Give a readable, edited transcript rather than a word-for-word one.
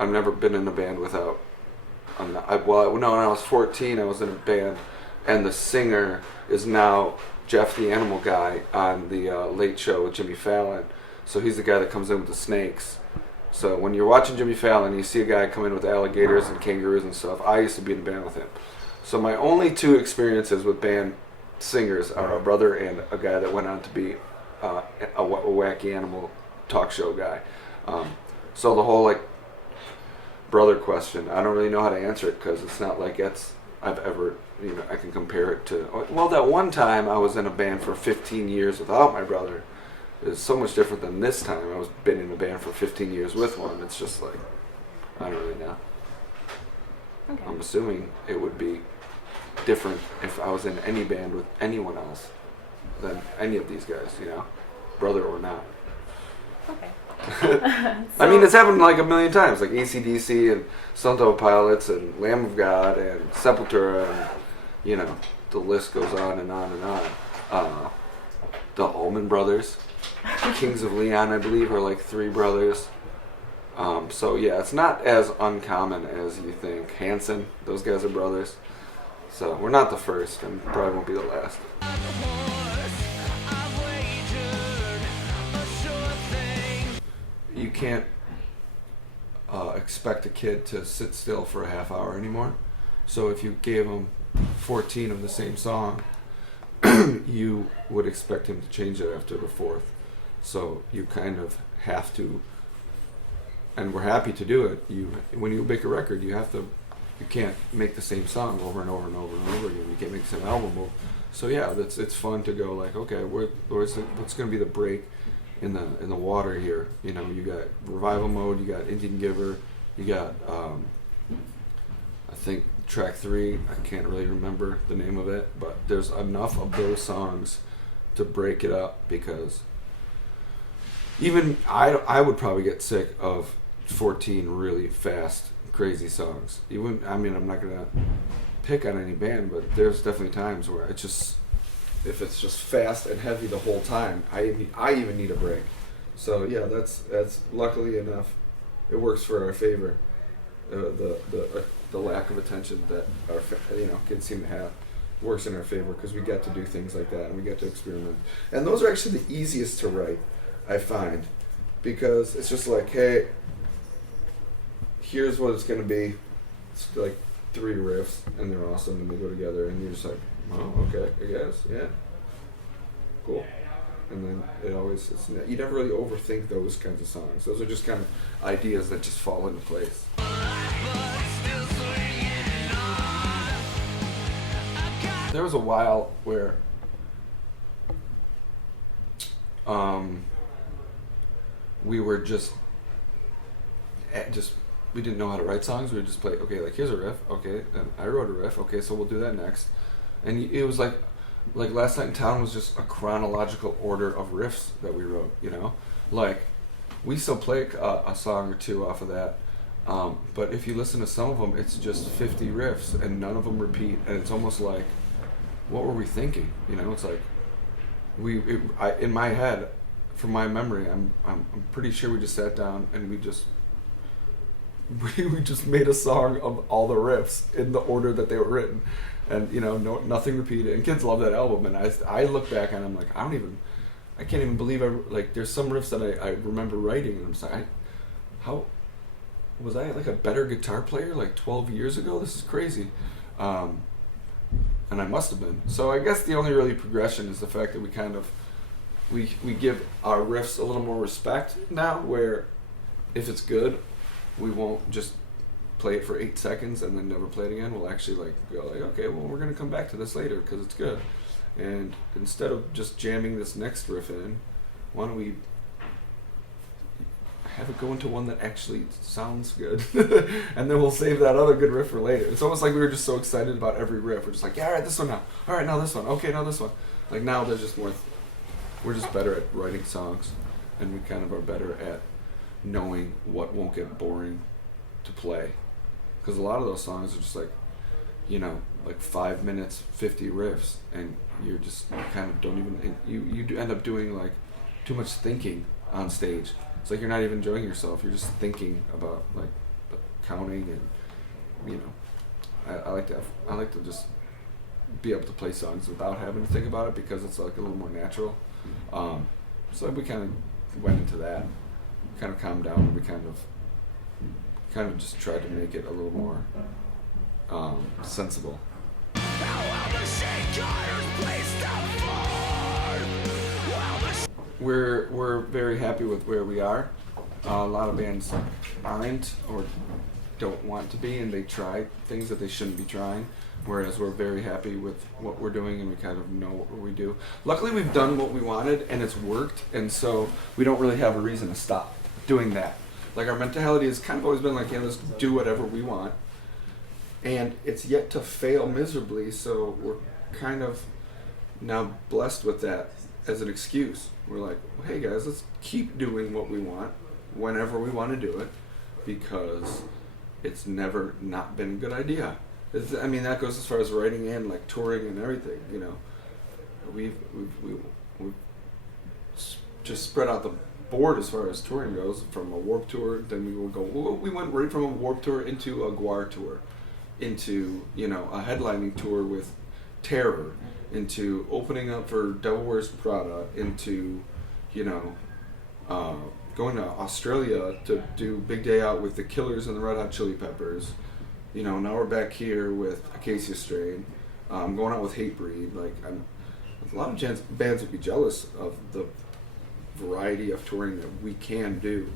I've never been in a band without. When I was 14, I was in a band, and the singer is now Jeff the Animal Guy on the Late Show with Jimmy Fallon. So he's the guy that comes in with the snakes. So when you're watching Jimmy Fallon, you see a guy come in with alligators and kangaroos and stuff. I used to be in a band with him. So my only two experiences with band singers are a brother and a guy that went on to be a wacky animal talk show guy. So the whole like brother question, I don't really know how to answer it because it's not like I've ever, I can compare it to, well, that one time I was in a band for 15 years without my brother is so much different than this time I was been in a band for 15 years with one. It's just like, I don't really know. Okay. I'm assuming it would be different if I was in any band with anyone else than any of these guys, brother or not. Okay. I mean, it's happened like a million times, like AC/DC and Stone Temple Pilots and Lamb of God and Sepultura and, the list goes on and on and on. The Allman Brothers, Kings of Leon, I believe, are like three brothers. So yeah, it's not as uncommon as you think. Hanson, those guys are brothers. So we're not the first and probably won't be the last. You can't expect a kid to sit still for a half hour anymore. So if you gave him 14 of the same song, you would expect him to change it after the fourth. So you kind of have to, and we're happy to do it. When you make a record, you can't make the same song over and over and over and over again. You can't make the same album. So yeah, it's fun to go like, okay, what's going to be the break in the water here? You got Revival Mode, you got Indian Giver, you got I think track 3, I can't really remember the name of it, but there's enough of those songs to break it up, because even I would probably get sick of 14 really fast, crazy songs. I'm not gonna pick on any band, but there's definitely times where if it's just fast and heavy the whole time, I even need a break. So yeah, that's luckily enough, it works for our favor. The lack of attention that our kids seem to have works in our favor, because we get to do things like that and we get to experiment. And those are actually the easiest to write, I find, because it's just like, hey, here's what it's going to be. It's like 3 riffs and they're awesome and they go together and you're just like, oh, okay, I guess, yeah, cool. And then you never really overthink those kinds of songs. Those are just kind of ideas that just fall into place. There was a while where we were just we didn't know how to write songs. We would just play, okay, like here's a riff, okay, and I wrote a riff, okay, so we'll do that next. And it was like Last Night in Town was just a chronological order of riffs that we wrote, like we still play a song or two off of that, but if you listen to some of them, it's just 50 riffs and none of them repeat, and it's almost like, what were we thinking? It's like in my head, from my memory, I'm pretty sure we just sat down and we just made a song of all the riffs in the order that they were written, and nothing repeated. And kids love that album, and I look back and I'm like, I can't even believe there's some riffs that I remember writing, and I'm just like, how was I like a better guitar player like 12 years ago? This is crazy. And I must have been. So I guess the only really progression is the fact that we give our riffs a little more respect now, where if it's good, we won't just play it for 8 seconds and then never play it again. We'll actually go okay, well, we're going to come back to this later because it's good. And instead of just jamming this next riff in, why don't we have it go into one that actually sounds good, and then we'll save that other good riff for later. It's almost like we were just so excited about every riff. We're just like, yeah, all right, this one now. All right, now this one. Okay, now this one. Like now there's just more. We're just better at writing songs, and we kind of are better at knowing what won't get boring to play. Because a lot of those songs are just like, like 5 minutes, 50 riffs, and you kind of don't even, you end up doing like too much thinking on stage. It's like you're not even enjoying yourself. You're just thinking about like drowning, and I like to just be able to play songs without having to think about it, because it's like a little more natural. So we kind of went into that, kind of calmed down, and we kind of just tried to make it a little more sensible. We're very happy with where we are. A lot of bands aren't, or don't want to be, and they try things that they shouldn't be trying, whereas we're very happy with what we're doing, and we kind of know what we do. Luckily, we've done what we wanted, and it's worked, and so we don't really have a reason to stop doing that. Like, our mentality has kind of always been like, yeah, let's do whatever we want, and it's yet to fail miserably, so we're kind of now blessed with that as an excuse. We're like, well, hey guys, let's keep doing what we want whenever we want to do it, because it's never not been a good idea. I mean, that goes as far as writing and like touring and everything. You know, we've just spread out the board as far as touring goes. From a Warped Tour, then we went right from a Warped Tour into a Guar tour, into a headlining tour with Terror, into opening up for Devil Wears Prada, into going to Australia to do Big Day Out with the Killers and the Red Hot Chili Peppers. Now we're back here with Acacia Strain. Going out with Hatebreed. Like, a lot of bands would be jealous of the variety of touring that we can do.